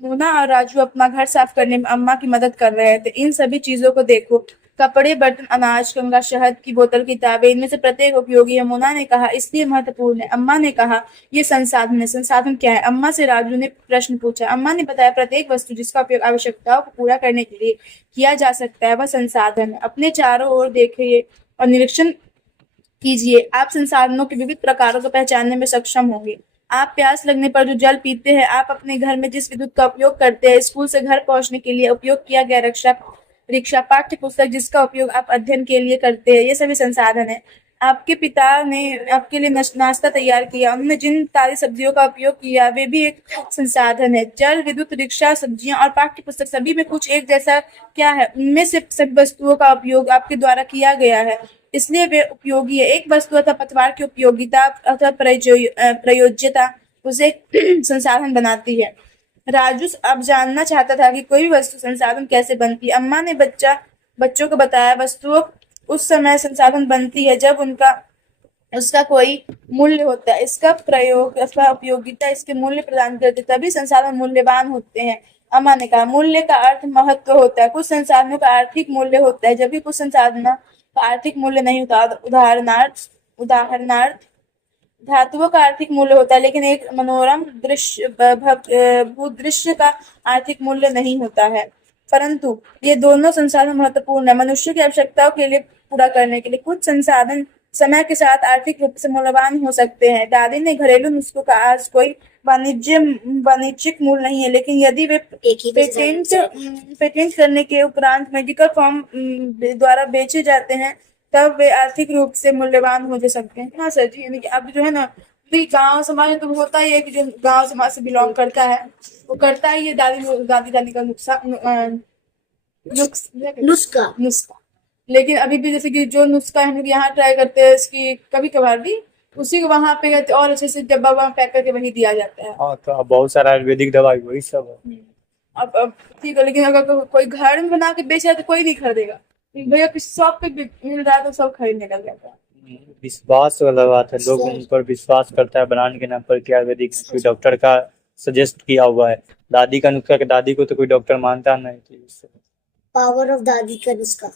मोना और राजू अपना घर साफ करने में अम्मा की मदद कर रहे थे। इन सभी चीजों को देखो, कपड़े, बर्तन, अनाज, कंगा, शहद की बोतल, किताबें, इनमें से प्रत्येक उपयोगी है। मोना ने कहा इसलिए महत्वपूर्ण है। अम्मा ने कहा ये संसाधन है। संसाधन क्या है? अम्मा से राजू ने प्रश्न पूछा। अम्मा ने बताया प्रत्येक वस्तु जिसका उपयोग आवश्यकताओं को पूरा करने के लिए किया जा सकता है वह संसाधन है। अपने चारों ओर देखिए और निरीक्षण कीजिए, आप संसाधनों के विविध प्रकारों को पहचानने में सक्षम होंगे। आप प्यास लगने पर जो जल पीते हैं, आप अपने घर में जिस विद्युत का उपयोग करते हैं, स्कूल से घर पहुंचने के लिए उपयोग किया गया रिक्शा, पाठ्य पुस्तक जिसका उपयोग आप अध्ययन के लिए करते हैं, ये सभी संसाधन है। आपके पिता ने आपके लिए नाश्ता तैयार किया, उन्होंने जिन ताजी सब्जियों का उपयोग किया वे भी एक संसाधन है। जल, विद्युत, रिक्शा, सब्जियां और पाठ्य पुस्तक सभी में कुछ एक जैसा क्या है? उनमें से सभी वस्तुओं का उपयोग आपके द्वारा किया गया है, इसलिए वे उपयोगी है। एक वस्तु अथवा पतवार की उपयोगिता अथवा प्रयोज्यता उसे संसाधन बनाती है। राजू अब जानना चाहता था कि कोई भी वस्तु संसाधन कैसे बनती है। अम्मा ने बच्चों को बताया वस्तुओं उस समय संसाधन बनती है जब उसका कोई मूल्य होता है, इसका प्रयोग अथवा उपयोगिता इसके मूल्य प्रदान करते, तभी संसाधन मूल्यवान होते हैं। अम्मा ने कहा मूल्य का अर्थ महत्व होता है। कुछ संसाधनों का आर्थिक मूल्य होता है जबकि कुछ संसाधनों का आर्थिक मूल्य नहीं होता। उदाहरणार्थ धातुओं का आर्थिक मूल्य होता है, लेकिन एक मनोरम भूदृश्य का आर्थिक मूल्य नहीं होता है। परंतु ये दोनों संसाधन महत्वपूर्ण है मनुष्य की आवश्यकताओं के लिए पूरा करने के लिए। कुछ संसाधन समय के साथ आर्थिक रूप से मूल्यवान हो सकते हैं। दादी ने घरेलू नुस्खों का आज कोई वाणिज्यिक मूल्य नहीं है, लेकिन यदि वे पेटेंट करने के उपरांत मेडिकल फॉर्म द्वारा बेचे जाते हैं तब वे आर्थिक रूप से मूल्यवान हो जा सकते हैं। हाँ सर जी, यानी कि अब जो है ना, भी गांव समाज में तो होता ही है कि जो गांव समाज से बिलोंग करता है वो करता ही है दादी दादी का नुस्खा नुस्खा। लेकिन अभी भी जैसे कि जो नुस्खा हम लोग यहाँ ट्राई करते हैं इसकी कभी कभार भी उसी को वहां पे और अच्छे से डब्बा वहां पैक करके वही दिया जाता है। हाँ, तो अब बहुत सारा आयुर्वेदिक दवाई वही सब है। अब ठीक है, लेकिन अगर कोई घर में बना के बेच रहा है तो कोई नहीं खरीदेगा। भैया किसी शॉप पे मिल रहा है तो सब खरीदने लग जाता है। विश्वास वाला बात है, लोग उन पर विश्वास करता है ब्रांड के नाम पर कि आयुर्वेदिक कोई डॉक्टर का सजेस्ट किया हुआ है। दादी का नुस्खा के दादी को तो कोई डॉक्टर मानता नहीं थी। पावर ऑफ दादी का नुस्खा।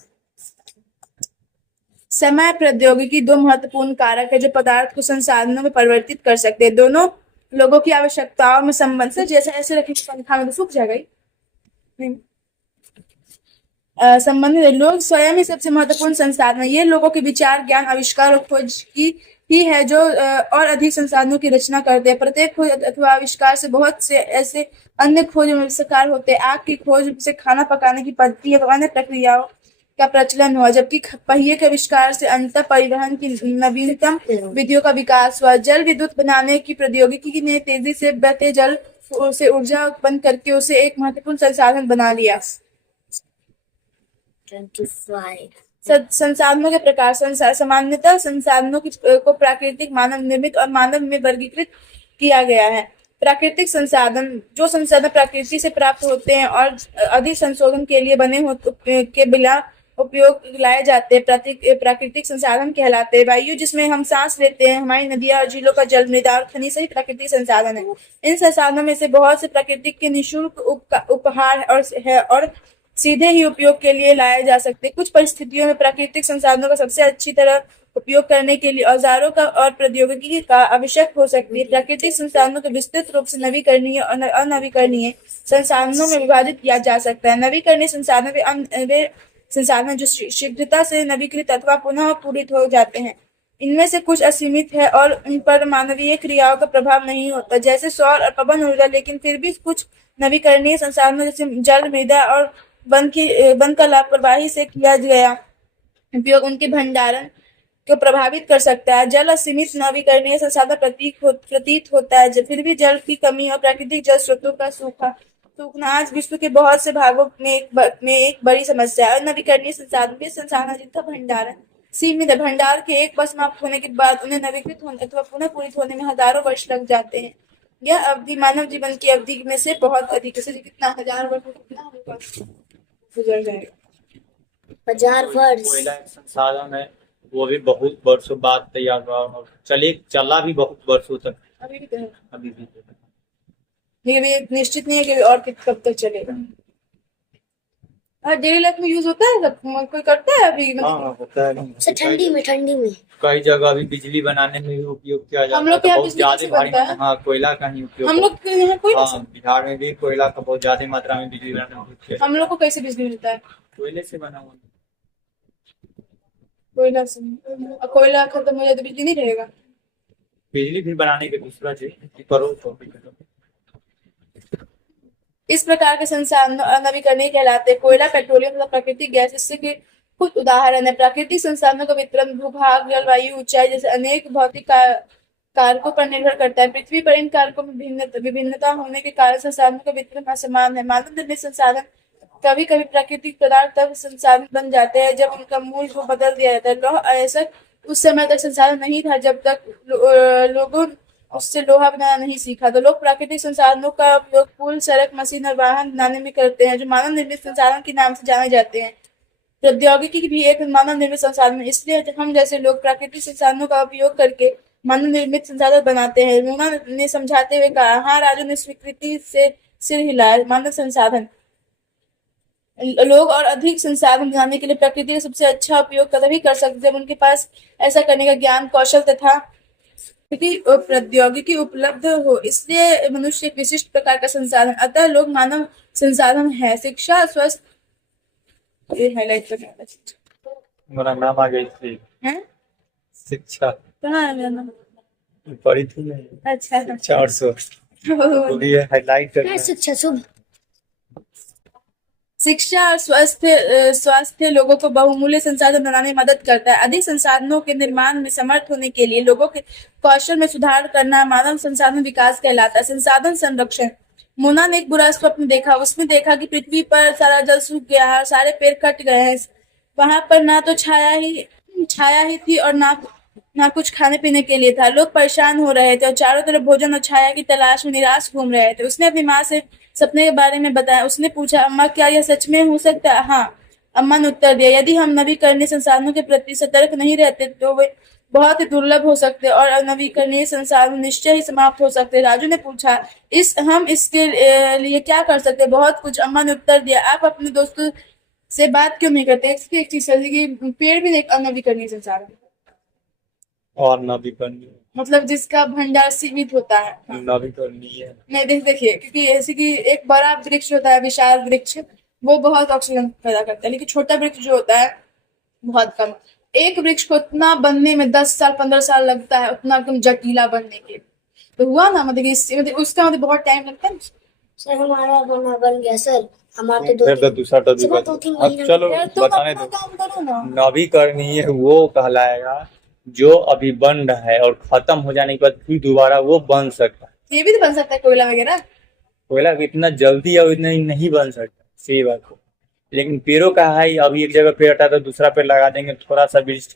समय प्रौद्योगिकी दो महत्वपूर्ण कारक है जो पदार्थ को संसाधनों में परिवर्तित कर सकते हैं। दोनों लोगों की आवश्यकताओं में संबंध से, जैसे ऐसे रखे पंखा में तो सूख जाएगा ही। संबंधित लोग स्वयं ही सबसे महत्वपूर्ण संसाधन है। ये लोगों के विचार, ज्ञान, आविष्कार और खोज की ही है जो और अधिक संसाधनों की रचना करते हैं। प्रत्येक खोज अथवा आविष्कार से बहुत से ऐसे अन्य खोज में आविष्कार होते हैं। आग की खोज से खाना पकाने की पद्धति और अन्य प्रक्रियाओं का प्रचलन हुआ, जबकि पहिए के आविष्कार से अंतः परिवहन की नवीनतम विधियों का विकास हुआ। जल विद्युत बनाने की प्रौद्योगिकी ने तेजी से बहते जल से ऊर्जा उत्पन्न करके उसे एक महत्वपूर्ण संसाधन बना लिया। संसाधनों के प्रकार। सामान्यतः संसाधनों को प्राकृतिक, मानव निर्मित और मानव में वर्गीकृत किया गया है। प्राकृतिक संसाधन जो संसाधन प्रकृति से प्राप्त होते हैं और अधिक संशोधन के लिए बने के बिना उपयोग लाए जाते हैं प्राकृतिक संसाधन कहलाते हैं। वायु जिसमें हम सांस लेते हैं, हमारी नदियां और झीलों का जल, मृदा और खनिज सही प्राकृतिक संसाधन है। इन संसाधनों में से बहुत से प्रकृति के निःशुल्क उपहार और सीधे ही उपयोग के लिए लाए जा सकते हैं। कुछ परिस्थितियों में प्राकृतिक संसाधनों का सबसे अच्छी तरह उपयोग करने के लिए औजारों का और प्रौद्योगिकी का आवश्यक हो सकती है। प्राकृतिक संसाधनों को विस्तृत रूप से नवीकरणीय और अनवीकरणीय संसाधनों में विभाजित किया जा सकता है। नवीकरणीय संसाधन वे संसाधन जो शीघ्रता से नवीकृत अथवा पुनः पूरित हो जाते हैं। इनमें से कुछ असीमित है और उन पर मानवीय क्रियाओं का प्रभाव नहीं होता, जैसे सौर और पवन ऊर्जा। लेकिन फिर भी कुछ नवीकरणीय संसाधनों जैसे जल, मृदा और वन का लापरवाही से किया गया उपयोग उनके भंडारण को प्रभावित कर सकता है। जल असीमित नवीकरणीय संसाधन प्रतीत होता है, फिर भी जल की कमी और प्राकृतिक जल स्रोतों का सूखना आज विश्व के बहुत से भागों में एक बड़ी समस्या है। नवीकरणीय संसाधन जिनका भंडारण सीमित है, भंडार के एक बार समाप्त होने के बाद उन्हें नवीकृत होने अथवा पुनः पूरित होने में हजारों वर्ष लग जाते हैं। यह अवधि मानव जीवन की अवधि में से बहुत अधिक, जैसे कितना 1000 वर्ष कितना गुजर जाएगा। 1000 वर्ष कोयला एक संसाधन है, वो भी बहुत वर्षों बाद तैयार हुआ और चला भी बहुत वर्षों तक। अभी भी अभी भी लेकिन ये निश्चित नहीं है कि और कब तक चलेगा। डेली लाइफ में यूज होता है सब, कोई करता है अभी हाँ हाँ होता है सर ठंडी में कई जगह अभी बिजली बनाने में भी उपयोग किया जाता हम लोग है, के यहाँ बहुत बिजली ज्यादा कैसे भारी बनता है? हाँ कोयला का ही उपयोग हम लोग के यहाँ कोई हाँ बिहार में भी कोयला का बहुत ज्यादा मात्रा में बिजली बनाने में उपयोग किया हम लोग को कैसे बिजली मिलता है? कोयले से बना हुआ कोयला से। और कोयला खत्म हो जाए तो बिजली नहीं रहेगा? बिजली भी बनाने के दूसरा चीज करो तो भी करो। इस प्रकार के संसाधन अनवीकरणीय कहलाते हैं। कोयला, पेट्रोलियम तथा प्राकृतिक गैस इससे के कुछ उदाहरण है। प्राकृतिक संसाधनों का वितरण भूभाग, जलवायु, ऊंचाई जैसे अनेक भौतिक कारकों पर निर्भर करता है। पृथ्वी पर इन कारकों में विभिन्नता होने के कारण संसाधनों का वितरण असमान है। मानव निर्मित संसाधन कभी कभी प्राकृतिक पदार्थ तब संसाधन बन जाते हैं जब उनका मूल को बदल दिया जाता है। लौह अयस्क उस समय तक संसाधन नहीं था जब तक लोगों उससे लोहा बनाना नहीं सीखा। तो लोग प्राकृतिक संसाधनों का उपयोग पुल, सड़क, मशीन और वाहन बनाने में करते हैं जो मानव निर्मित संसाधन के नाम से जाने जाते हैं। प्रौद्योगिकी भी एक मानव निर्मित संसाधन है, इसलिए हम जैसे लोग प्राकृतिक संसाधनों का उपयोग करके मानव निर्मित संसाधन बनाते हैं। लूना ने समझाते हुए कहा, हाँ राजू ने स्वीकृति से सिर हिलाया। मानव संसाधन लोग और अधिक संसाधन बनाने के लिए प्रकृति का सबसे अच्छा उपयोग तभी कर सकते जब उनके पास ऐसा करने का ज्ञान, कौशल तथा प्रौद्योगिकी उपलब्ध हो। इसलिए मनुष्य एक विशिष्ट प्रकार का संसाधन, अतः लोग मानव संसाधन है। शिक्षा, स्वस्थ ये हाईलाइट करना मेरा नाम आ गई थी है। शिक्षा कहाँ है मेरा नाम? पढ़ी थी नहीं अच्छा शिक्षा और स्वास्थ्य हाईलाइट करना शिक्षा शुभ शिक्षा और स्वास्थ्य लोगों को बहुमूल्य संसाधन बनाने में मदद करता है। अधिक संसाधनों के निर्माण में समर्थ होने के लिए लोगों के कौशल में सुधार करना मानव संसाधन विकास कहलाता है। संसाधन संरक्षण मोना ने एक बुरा स्वप्न देखा। उसने देखा कि पृथ्वी पर सारा जल सूख गया है, सारे पेड़ कट गए हैं। वहां पर ना तो छाया ही थी और ना कुछ खाने पीने के लिए था। लोग परेशान हो रहे थे और चारों तरफ भोजन और छाया की तलाश में निराश घूम रहे थे। उसने अपनी माँ से सपने के बारे में बताया। उसने पूछा, अम्मा क्या यह सच में हो सकता है? हाँ, अम्मा ने उत्तर दिया। यदि हम नवीकरणीय संसाधनों के प्रति सतर्क नहीं रहते तो वे बहुत ही दुर्लभ हो सकते और अनवीकरणीय संसाधन निश्चय ही समाप्त हो सकते। राजू ने पूछा, हम इसके लिए क्या कर सकते? बहुत कुछ, अम्मा ने उत्तर दिया। आप अपने दोस्तों से बात क्यों नहीं करते? एक चीज है कि पेड़ भी एक अनवीकरणीय संसाधन और नवीकरणीय मतलब जिसका भंडार सीमित होता है। नवीकरणीय नहीं देखिए, क्योंकि ऐसे कि एक बड़ा वृक्ष होता है, विशाल वृक्ष, वो बहुत ऑक्सीजन पैदा करता है, लेकिन छोटा वृक्ष जो होता है बहुत कम। एक वृक्ष को उतना बनने में 10 साल 15 साल लगता है, उतना एकदम जटीला बनने के। तो हुआ ना, मतलब उसका बहुत टाइम लगता है। सर हमारा बन गया सर। हमारा तो दूसरा चलो तो बताने अपना दो। काम करो ना। नवीकरणीय वो कहलाएगा जो अभी बन रहा है और खत्म हो जाने के बाद फिर दोबारा वो बन सकता है। ये भी तो बन सकता है, कोयला वगैरह। कोयला इतना जल्दी और इतना नहीं बन सकता, सही बात है। लेकिन पेड़ों का है, अभी एक जगह पेड़ हटा तो दूसरा पेड़ लगा देंगे, थोड़ा सा वृक्ष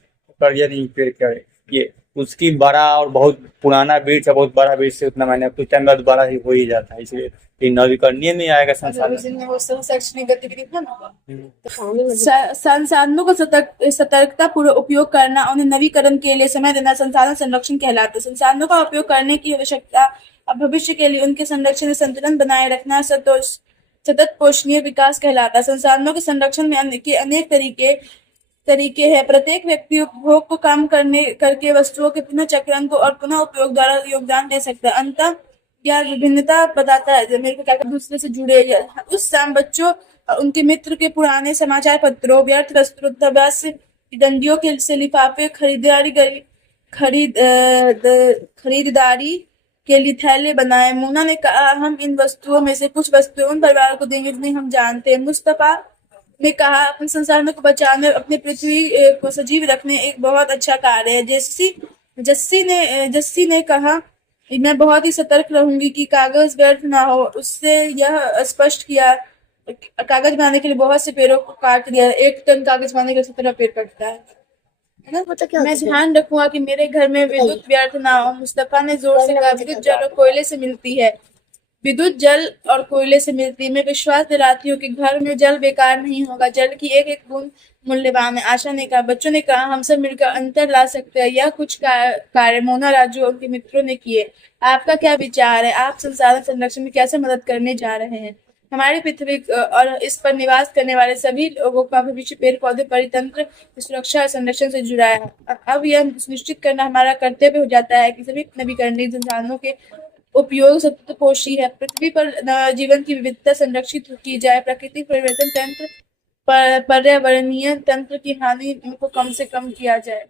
कर दिया नहीं पेड़ क्या ये उसकी बड़ा और बहुत पुराना वृक्ष है, बहुत बड़ा वृक्ष से उतना मैंने कुछ टाइम बाद बड़ा ही हो ही जाता है, इसलिए ये नवीकरणीय में आएगा संसाधन। संसाधनों का सतर्कता पूर्वक उपयोग करना, उन्हें नवीकरण के लिए समय देना संसाधन संरक्षण कहलाता है। संसाधनों का उपयोग करने की आवश्यकता और भविष्य के लिए उनके संरक्षण में संतुलन बनाए रखना सतत पोषणीय विकास कहलाता है। संसाधनों के संरक्षण में अनेक तरीके हैं। प्रत्येक व्यक्ति उपभोग को कम करके वस्तुओं के पुनः चक्रण को और पुनः उपयोग द्वारा योगदान दे सकता है। अंतः यह विभिन्नता बताता है मेरे को क्या दूसरे से जुड़े। उस शाम बच्चों और उनके मित्र के पुराने समाचार पत्रों, व्यर्थ वस्त्रों, डंडियों के से लिफाफे, खरीदारी के लिए थैले बनाए। मोना ने कहा, हम इन वस्तुओं में से कुछ वस्तुएं उन परिवारों को देंगे जिन्हें हम जानते हैं। मुस्तफा ने कहा, अपने संसाधनों को बचाने, अपने पृथ्वी को सजीव रखने एक बहुत अच्छा कार्य है। जस्सी ने कहा, मैं बहुत ही सतर्क रहूंगी कि कागज व्यर्थ ना हो। उससे यह स्पष्ट किया, कागज बनाने के लिए बहुत से पेड़ों को काट दिया। 1 टन कागज बनाने के लिए 17 पेड़ कटता है ना? मैं ध्यान रखूंगा कि मेरे घर में विद्युत व्यर्थ ना हो। मुस्तफा ने जोर से कहा, विद्युत जल और कोयले से मिलती है। विद्युत जल और कोयले से मिलती है। मैं विश्वास दिलाती हूँ कि घर में जल बेकार नहीं होगा। जल की एक एक बूंद मूल्यवान है। आशा ने कहा। बच्चों ने कहा, हम सब मिलकर अंतर ला सकते हैं। यह कुछ कार्य मोना, राजू और उनके मित्रों ने किए। आपका क्या विचार है? आप संसाधन संरक्षण में कैसे मदद करने जा रहे हैं? हमारी पृथ्वी और इस पर निवास करने वाले सभी लोगों का भविष्य पेड़ पौधे परितंत्र की सुरक्षा और संरक्षण से जुड़ा है। अब यह सुनिश्चित करना हमारा कर्तव्य हो जाता है कि सभी नवीकरणीय संसाधनों के उपयोग सततपोषी है। पृथ्वी पर जीवन की विविधता संरक्षित की जाए। प्राकृतिक परिवर्तन तंत्र, पर्यावरणीय तंत्र की हानि को कम से कम किया जाए।